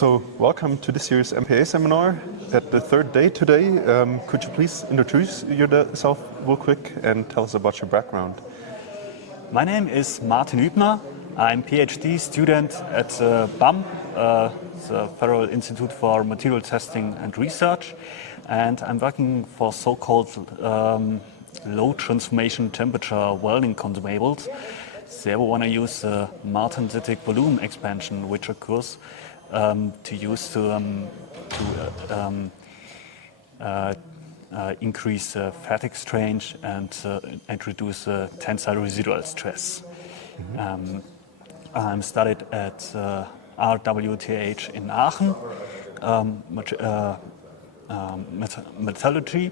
So, welcome to this year's MPA seminar. At the third day today, could you please introduce yourself real quick and tell us about your background? My name is Martin Hübner. I'm PhD student at BAM, the Federal Institute for Material Testing and Research, and I'm working for so-called low transformation temperature welding consumables. There we want to use the martensitic volume expansion, which occurs to use to increase fatigue strength and reduce tensile residual stress. Mm-hmm. I'm studied at RWTH in Aachen, metallurgy,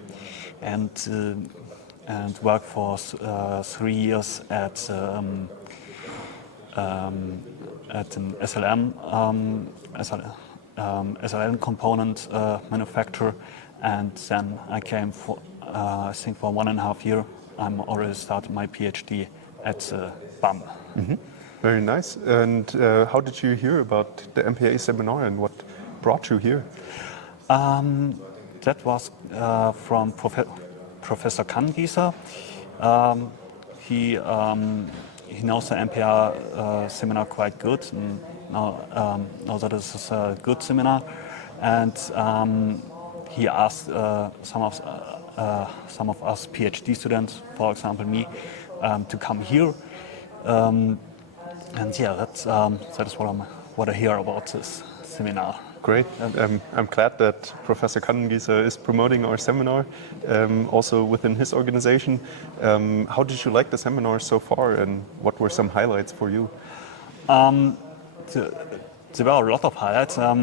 and work for 3 years at an SLM component manufacturer, and then I came for I think for 1.5 years. I'm already started my PhD at BAM. Mm-hmm. Very nice. And how did you hear about the MPA seminar and what brought you here? That was from Professor Kannengiesser. He knows the MPA seminar quite good, and knows that this is a good seminar. And he asked some of us PhD students, for example me, to come here. And yeah, that is what I hear about this seminar. Great. I'm glad that Professor Kannengiesser is promoting our seminar, also within his organization. How did you like the seminar so far, and what were some highlights for you? There were a lot of highlights. I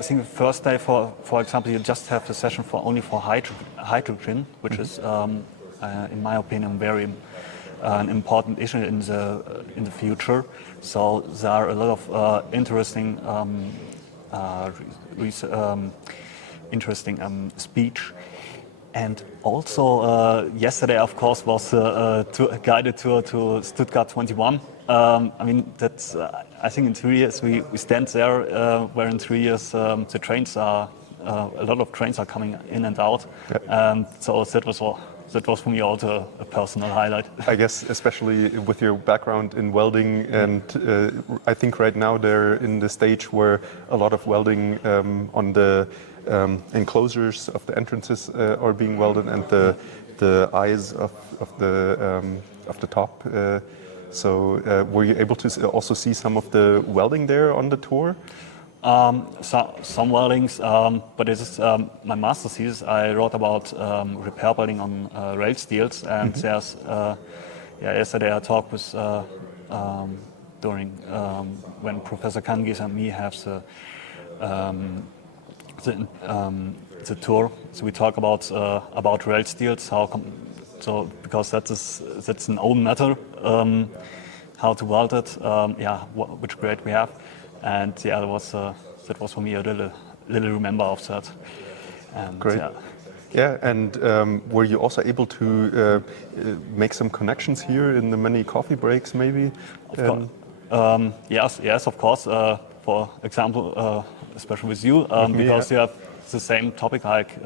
think the first day, for example, you just have the session only for hydrogen, which mm-hmm. is, in my opinion, very an important issue in the future. So there are a lot of interesting speech, and also yesterday, of course, was a guided tour to Stuttgart 21. I mean, that's I think in 3 years we stand there, where in 3 years the trains are a lot of trains are coming in and out. Yep. So that was for me also a personal highlight. I guess especially with your background in welding, and I think right now they're in the stage where a lot of welding on the enclosures of the entrances are being welded, and the eyes of the top. So were you able to also see some of the welding there on the tour? Some weldings, but it is my master's thesis. I wrote about repair welding on rail steels, and mm-hmm. there's yesterday I talked with during when Professor Kannengiesser and me have the tour. So we talk about rail steels, so because that's an old matter, how to weld it, which grade we have. And yeah, that was for me a little remember of that. And, great. Yeah, and were you also able to make some connections here in the many coffee breaks, maybe? Yes, of course. For example, especially with you, because you have the same topic like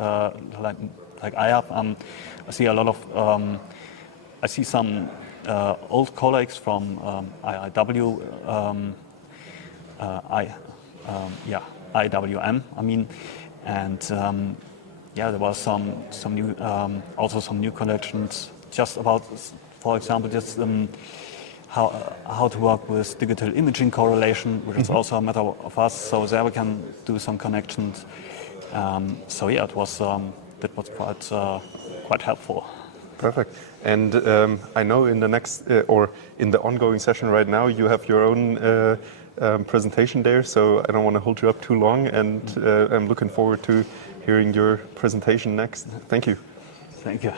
I have. I see a lot of. I see some old colleagues from IIW. IWM. I mean, and there was some new, also some new connections. Just about, for example, just how to work with digital imaging correlation, which is also a matter of us. So there we can do some connections. So yeah, that was quite helpful. Perfect. And I know in the next or in the ongoing session right now, you have your own presentation there, so I don't want to hold you up too long, and I'm looking forward to hearing your presentation next. Thank you. Thank you.